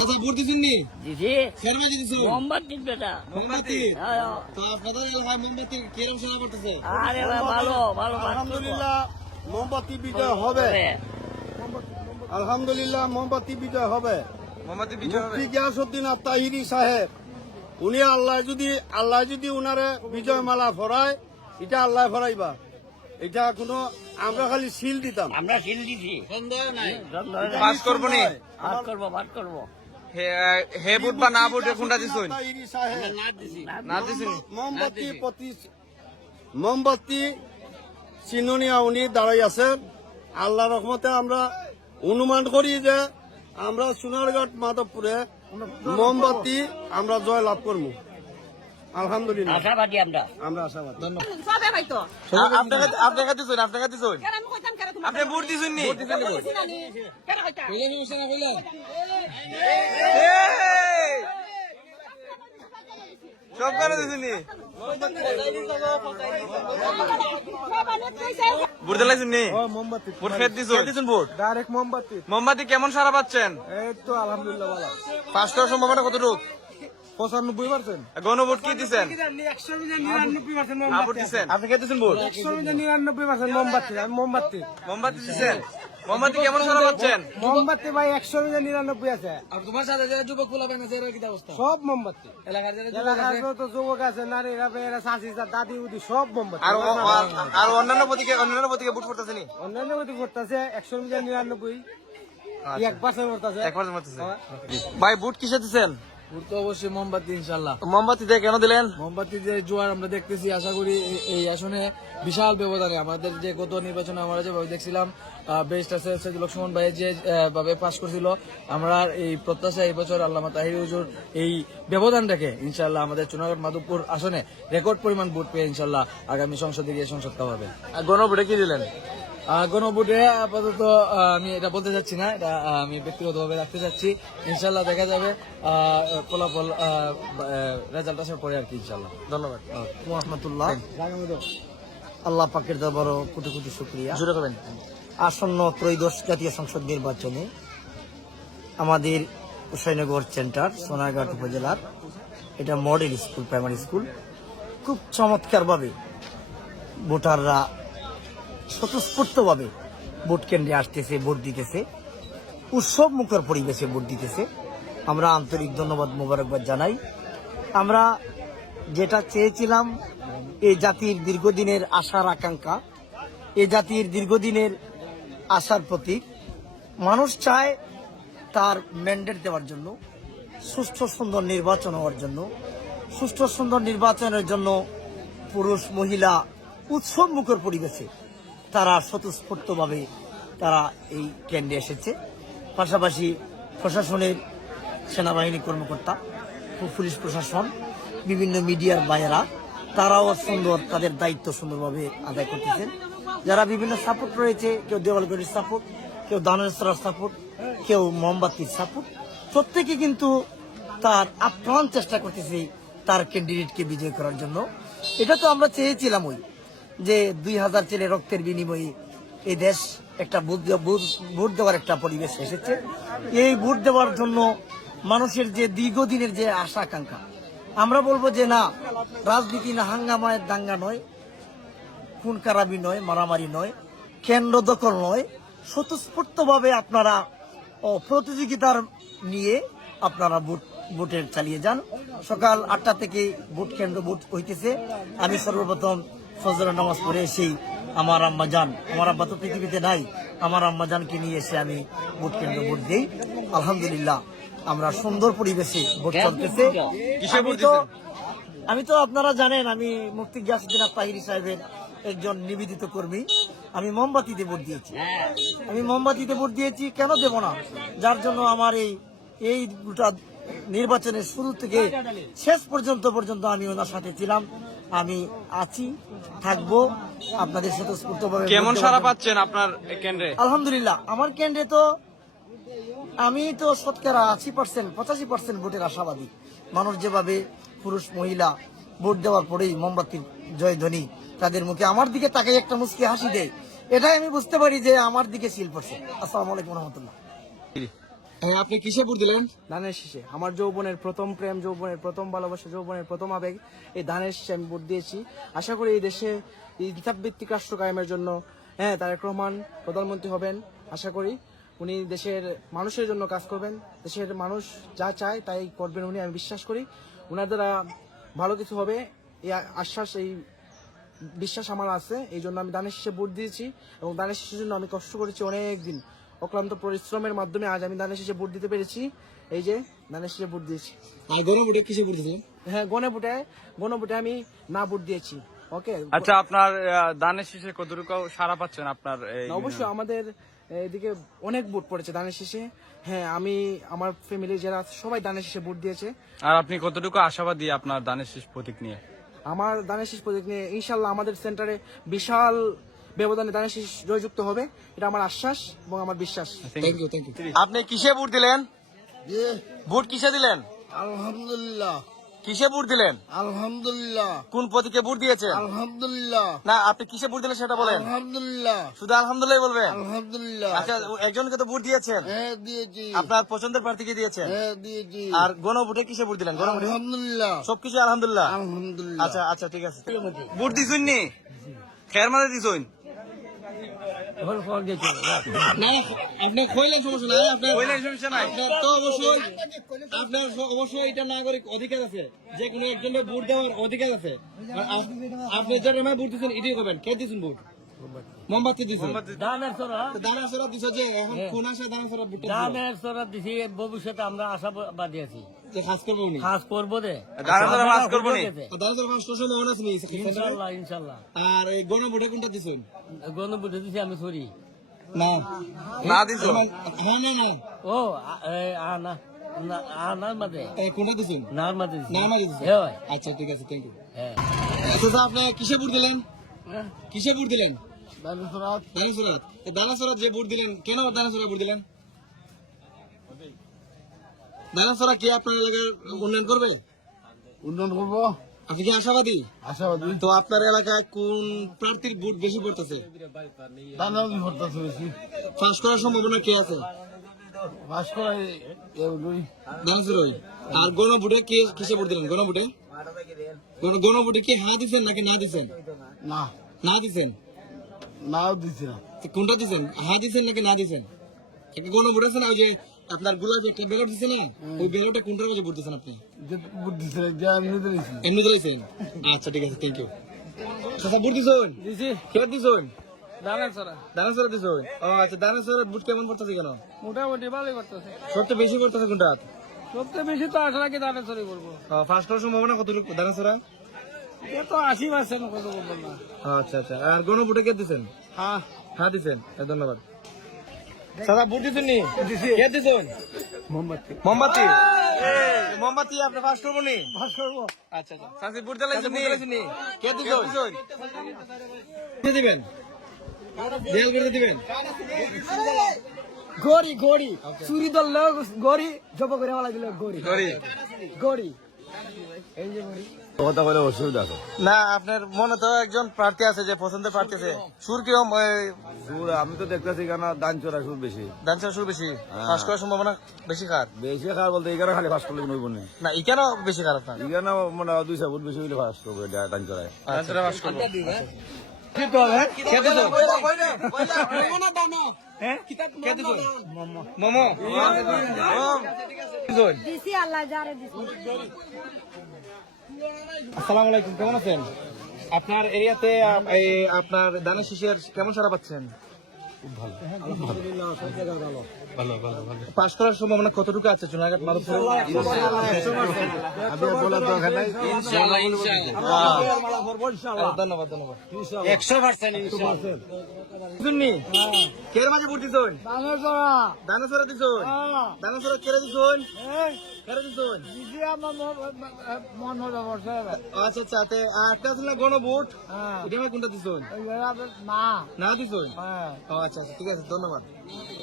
আচ্ছা ভোট দিছেন নি? দিছি কেরমাজি দিছো? মোমবাতির বেটা। মোমবাতি। হ্যাঁ। তো আপনাদের এলাকায় মোমবাতি কিরকম সেবা করতেছে? আরে ভাই ভালো ভালো আলহামদুলিল্লাহ মোমবাতি বিজয় হবে। আলহামদুলিল্লাহ মোমবাতি বিজয় হবে। মোমবাতি বিজয় হবে। মুফতি গিয়াসউদ্দিন আত-তাহিরি সাহেব উনি আল্লাহ যদি উনারে বিজয় মালা ফরায় এটা আল্লাহ ফরাইবা। এটা কোনো আমরা খালি সিল দিতাম। আমরা সিল দিছি। সন্দেহ নাই। পাস করবো নি? ভাত করবো। হে ভোট বা না ভোট কোনটা দিছেন? তাহিরি সাহেব না দিছেন। মোমবাতি চিননিয়া উনি দাঁড়াই আছেন। আল্লাহ রহমতে আমরা অনুমান করি যে আমরা সোনারঘাট মাধবপুরে মোমবাতি আমরা জয় লাভ করবো। আলহামদুলিল্লাহ আশাবাদী আমরা। আমরা আশাবাদী। সবে ভাইতো আপনাকে দিছেন কেন আমি কইতাম কেন তুমি আপনি ভোট দিছেন নি? কেন কইতা সব করে দিছেন নি? ভোট দিলাইছেন নি? মোমবাতি ভোট খেয়ে দিছেন ভোট? ডাইরেক্ট মোমবাতি। মোমবাতি কেমন সারা পাচ্ছেন? এই তো আলহামদুলিল্লাহ ভালো। পাস করার সম্ভাবনা কতটুকু? 95%। গণভোট কি দিছেন? 199% ভোট দিছেন? আপনি খেয়ে দিছেন ভোট? 199% মোমবাতি। আমি মোমবাতি। মোমবাতি দিছেন? মোমবাতি কেমন সারা পাচ্ছেন? মোমবাতি ভাই 199 আছে। আর তোমার সাথে যারা যুবক খোলা পায় না সেটার কি অবস্থা? সব মোমবাতি। এলাকার যারা এলাকার যত যুবক আছে নারীরা বেরা চাচিরা দাদি উদি সব মোমবাতি। আর অন্যান্য প্রতীকে ভোট করতেছে নি? অন্যান্য প্রতি করতেছে 199 1% করতেছে। 1% করতেছে। ভাই ভোট কিসে দিছেন? ভোট তো অবশ্যই মোমবাতি ইনশাল্লাহ। মোমবাতি দিয়ে কেন দিলেন? মোমবাতি যে জোয়ার আমরা দেখতেছি, আশা করি এই আসনে বিশাল ব্যবধানে আমাদের যে গত নির্বাচনে আমরা যেভাবে দেখছিলাম বেস্ট আছে সৈয়দুল লক্ষ্মণ ভাই যে ভাবে পাশ করছিল, আমরা এই প্রত্যাশা এই বছর আল্লামা তাহির হুজুর এই ব্যবধানটাকে ইনশাল্লাহ আমাদের চুনারঘাট মাধবপুর আসনে রেকর্ড পরিমাণ ভোট পেয়ে ইনশাল্লাহ আগামী সংসদে গিয়ে সংসদ খাওয়াবে। গণভোটে কি দিলেন? গণভোটে আপাতত আমি এটা বলতে চাচ্ছি না, এটা আমি ব্যক্তিগতভাবে রাখতে চাচ্ছি। ইনশাল্লাহ দেখা যাবে ফলাফল রেজাল্ট আসার পরে আর কি ইনশাল্লাহ। ধন্যবাদ। রহমতুল্লাহ। আল্লাহ পাকের দরবারে কোটি কোটি শুকরিয়া। জুড়ে করবেন। আসন্ন ত্রয়োদশ জাতীয় সংসদ নির্বাচনে আমাদের হুসাইনগর সেন্টার সোনারঘাট উপজেলার এটা মডেল স্কুল, প্রাইমারি স্কুল, খুব চমৎকারভাবে ভোটাররা স্বতঃস্ফূর্তভাবে ভোট কেন্দ্রে আসতেছে, ভোট দিতেছে, উৎসব মুখর পরিবেশে ভোট দিতেছে। আমরা আন্তরিক ধন্যবাদ মোবারকবাদ জানাই। আমরা যেটা চেয়েছিলাম, এই জাতির দীর্ঘদিনের আশার আকাঙ্ক্ষা, এই জাতির দীর্ঘদিনের আশার প্রতীক, মানুষ চায় তার ম্যান্ডেট দেওয়ার জন্য, সুষ্ঠু সুন্দর নির্বাচন হওয়ার জন্য, সুষ্ঠু সুন্দর নির্বাচনের জন্য পুরুষ মহিলা উৎসব মুখর পরিবেশে তারা স্বতঃস্ফূর্তভাবে তারা এই কেন্দ্রে এসেছে। পাশাপাশি প্রশাসনের সেনাবাহিনী কর্মকর্তা, পুলিশ প্রশাসন, বিভিন্ন মিডিয়ার ভাইয়েরা তারাও সুন্দর তাদের দায়িত্ব সুন্দরভাবে আদায় করতেছেন। যারা বিভিন্ন সাপোর্ট রয়েছে, কেউ দেওয়ালগড়ির সাপোর্ট, কেউ দানেশ্বরার সাপোর্ট, কেউ মোমবাতির সাপোর্ট, প্রত্যেকে কিন্তু তার আপ্রাণ চেষ্টা করতেছে তার ক্যান্ডিডেটকে বিজয় করার জন্য। এটা তো আমরা চেয়েছিলাম যে 2000 ছেলে রক্তের বিনিময়ে এই দেশ একটা ভোট দেওয়ার একটা পরিবেশ এসেছে। এই ভোট দেওয়ার জন্য মানুষের যে দীর্ঘদিনের যে আশা আকাঙ্ক্ষা, আমরা বলবো যে না, রাজনীতি না হাঙ্গামায় দাঙ্গা নয়, খুন খারাপি নয়, মারামারি নয়, কেন্দ্র দখল নয়, স্বতঃস্ফূর্তভাবে আপনারা প্রতিযোগিতার নিয়ে আপনারা ভোটের চালিয়ে যান। সকাল 8টা থেকে ভোট কেন্দ্র ভোট হইতেছে। আমি সর্বপ্রথম ফজরের নামাজ পড়ে এসেই আমার আব্বা তো পৃথিবীতে নাই, আমার আম্মাজানকে নিয়ে এসে আমি ভোট কেন্দ্র ভোট দিই। আলহামদুলিল্লাহ আমরা সুন্দর পরিবেশে ভোট চলতেছে। আমি তো আপনারা জানেন আমি মুফতি গিয়াসউদ্দিন আত-তাহিরি সাহেবের একজন নিবেদিত কর্মী। আমি মোমবাতিতে ভোট দিয়েছি। কেন দেব না? যার জন্য আমার এই গোটা নির্বাচনের শুরু থেকে শেষ পর্যন্ত আমি ওনার সাথে ছিলাম, আমি আছি, থাকবো আপনাদের সাথে স্ফূর্তভাবে। কেমন সারা পাচ্ছেন আপনার কেন্দ্রে? আলহামদুলিল্লাহ আমার কেন্দ্রে তো আমি তো শতকরা 80% 85% ভোটের আশাবাদী। মানুষ যেভাবে পুরুষ মহিলা ভোট দেওয়ার পরেই মোমবাতির জয়ধ্বনি তাদের মুখে, আমার দিকে তাকাই একটা মুচকি হাসি দেয়, এটাই আমি বুঝতে পারি যে আমার দিকে সিল পড়ছে। আসসালামু আলাইকুম রহমতুল্লাহ। হ্যাঁ, আপনি কিসে ভোট দিলেন? ধানের শীষে আমার যৌবনের প্রথম প্রেম, যৌবনের প্রথম ভালোবাসা, যৌবনের প্রথম আবেগ এই ধানের শীষে আমি ভোট দিয়েছি। আশা করি এই দেশে ইনসাফভিত্তিক রাষ্ট্র কায়েমের জন্য তারেক রহমান প্রধানমন্ত্রী হবেন। আশা করি উনি দেশের মানুষের জন্য কাজ করবেন, দেশের মানুষ যা চায় তাই করবেন উনি, আমি বিশ্বাস করি ওনার দ্বারা ভালো কিছু হবে এই আশ্বাস, এই বিশ্বাস আমার আছে। এই জন্য আমি ধানের শীষে ভোট দিয়েছি এবং ধানের শীষের জন্য আমি কষ্ট করেছি অনেক দিন, অক্লান্ত পরিশ্রমের মাধ্যমে আজ আমি ধানের শীষে ভোট দিতে পেরেছি। এই যে ধানের শীষে ভোট দিয়েছি। আর গণভোটে কিসে ভোট দিয়েছিলেন? হ্যাঁ, গণভোটে আমি না ভোট দিয়েছি। ওকে, আচ্ছা, আপনার দানের শীষে কতটুকু সারা পাচ্ছেন আপনার? অবশ্যই আমাদের এদিকে অনেক ভোট পড়েছে ধানের শীষে। হ্যাঁ, আমি আমার ফ্যামিলি যারা আছে সবাই ধানের শীষে ভোট দিয়েছে। আর আপনি কতটুকু আশাবাদী আপনার দানের শীষ প্রতীক নিয়ে? আমার ধানের শীষ প্রজেক্ট নিয়ে ইনশাল্লাহ আমাদের সেন্টারে বিশাল ব্যবধানে ধানের শীষ জয়যুক্ত হবে, এটা আমার আশ্বাস এবং আমার বিশ্বাস। Thank you. আপনি কিসে ভোট দিলেন? ভোট কিসে দিলেন? আলহামদুলিল্লাহ, কিসে ভোট দিলেন? আলহামদুলিল্লাহ, কোন প্রতীকে ভোট দিয়েছেন? আলহামদুলিল্লাহ, না, আপনি কিসে ভোট দিলেন সেটা বলেন। আলহামদুলিল্লাহ, শুধু আলহামদুলিল্লাহ বলবেন? আলহামদুলিল্লাহ। আচ্ছা, একজনকে তো ভোট দিয়েছেন, হ্যাঁ দিয়েছি, আপনার পছন্দের প্রার্থীকে দিয়েছেন। হ্যাঁ দিয়েছি। আর গণভোটে কিসে ভোট দিলেন? গণভোটে আলহামদুলিল্লাহ, সবকিছু আলহামদুলিল্লাহ। আলহামদুলিল্লাহ। আচ্ছা আচ্ছা, ঠিক আছে। ভোট দিছুন নি? খের মাঝে দিছুন? না, আপনি কইলেন সমস্যা নাই, আপনার সমস্যা নাই। আপনার তো অবশ্যই এটা নাগরিক অধিকার আছে, যে কোনো একজনের ভোট দেওয়ার অধিকার আছে। আর আপনি যে রকম ভোট দিচ্ছেন এটাই করবেন। কে দিচ্ছেন ভোট? মোমবাতি দিচ্ছেন? ধানের সরা দানা সরা দিছ, যে এখন কোন আসে দানা সরা ভোটটা দিছো? ধানের সরা দিছি, ভবিষ্যতে আমরা আশাবাদী আছি, যে কাজ করবো উনি। কাজ করবো দে। দানা সরা কাজ করবো নি? দানা সরা কাজ করার সম্ভাবনা আছে নি? ইনশাল্লাহ ইনশাল্লাহ। আর এই গণভোটে কোনটা দিছেন? গণভোটে দিছি আমি সরি। না, না দিছো? হ্যাঁ, না না, ও না আনার মাঝে কোনটা দিছেন? নার মাঝে দিছি। না মাঝে দিছেন? হ্যাঁ আচ্ছা, ঠিক আছে, থ্যাংক ইউ। হ্যাঁ। আচ্ছা, আপনি কিসে ভোট দিলেন? কিসে ভোট দিলেন? দানাসুরাত। দানাসুরাত যে ভোট দিলেন, কেন দানাসুরা ভোট দিলেন? দানাসুরা কি আপনার এলাকার উন্নয়ন করবে? উন্নয়ন করবো, আপনি কি আশাবাদী? আশাবাদী। তো আপনার এলাকায় কোন প্রার্থীর ভোট বেশি পড়তেছে? দানাবি হরতাছে বেশি, পাস করার সম্ভাবনা কে আছে? বাস করাই দানাসুরাই। আর গণভোটে কিসে ভোট দিলেন? গণভোটে গণভোটে কি হ্যাঁ দিচ্ছেন নাকি না দিচ্ছেন? না, না দিচ্ছেন? নাও দিছি না। তো কোনটা দিচ্ছেন? হ্যাঁ দিচ্ছেন নাকি না দিচ্ছেন? একটা গণভোট আছে না, ওই যে আপনার গোলাপি একটা ব্যালট দিচ্ছে না, ওই ব্যালটে কোনটার মাঝে ভোট দিচ্ছেন আপনি? যে ভোট দিছি না, যে এমনি দিছি। এমনি দিয়েছেন? আচ্ছা, ঠিক আছে, থ্যাংক ইউ। আচ্ছা, ভোট দিছেন? দিছি কে দিছেন? ধানের সরা দানাসরা দিছেন? ও আচ্ছা, দানাসরা ভোট কেমন পড়তেছে কেন? মোটামুটি ভালোই করতেছে। সবচেয়ে বেশি পড়তেছে কোনটা? সবচেয়ে বেশি তো আশা রাখি ধানের সরাই করবো। ফার্স্ট করার সম্ভাবনা কতটুকু দানাসরা? এ তো 80% কত বলবো না। আচ্ছা আচ্ছা। আর গণভোটে কে দিছেন? হ্যাঁ, হ্যাঁ দিছেন, ধন্যবাদ। দাদা ভোট দিছেন নি? কে দিছেন? মোমবাতি মোমবাতি। মোমবাতি আপনি ফার্স্ট করবো নি? পাস করবো। আচ্ছা আচ্ছা। সাসি ভোট দিলেন নি? কে দিছেন? কে দিবেন? দেয়াল করে দিবেন? গড়ি গড়ি চুরি দল গড়ি জব করে বলা দিল গড়ি গড়ি। গড়ি এই যে গড়ি কথা বলে অসুবিধা আছে। না, আপনার মনে তো একজন প্রার্থী আছে যে পছন্দের প্রার্থী আছে, সুর কিরম? আমি তো দেখতেছি কেন দান চোরা সুর বেশি, ডান্সার সুর বেশি, পাস করার সম্ভাবনা বেশি কার? বেশি খাওয়া বলতে এখানে খালি ফাঁস করলে নইব না, না, এখানেও বেশি কার আপনার? এখানে মানে 200 ফুট বেশি হইলে ফাঁস করবো দান চোরায়। ডান্সারে পাস করবো। মোমো। দিছি আল্লাহ যারে দিছি। আসসালামু আলাইকুম, কেমন আছেন? আপনার এরিয়াতে আপনার দানের শীষের কেমন সারা পাচ্ছেন? পাস করার সম্ভাবনা কতটুকু আছে চুনারঘাট মাধবপুরে? ধন্যবাদ ধন্যবাদ। 100% শুননি কের মাঝে ভোট দিছেন? দানাসরা দিছেন? দানাসরা কেরে দিছেন? কেরে দিছেন? আচ্ছা আচ্ছা। একটা আছে না গণভোট, এটা কোনটা দিছেন? না দিছেন? আচ্ছা আচ্ছা, ঠিক আছে, ধন্যবাদ।